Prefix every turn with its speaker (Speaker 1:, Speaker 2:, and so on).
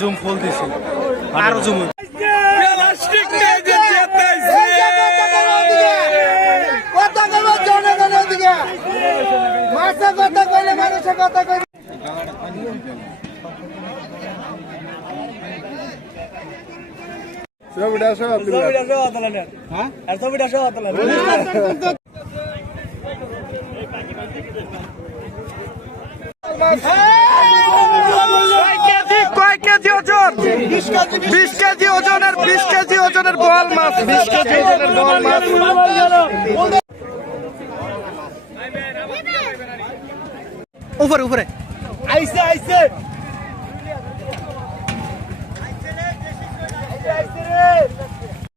Speaker 1: Zoom ফুল দিছি আরও zoom
Speaker 2: কথা কইলে মানুষের কথা কইবে
Speaker 1: বিশ কেজি ওজনের বিশ কেজি ওজনের বল মাছ বিশ কেজি ওজনের বল মাছ উপরে উপরে।
Speaker 2: আইসে আইসে আইসে। Hey!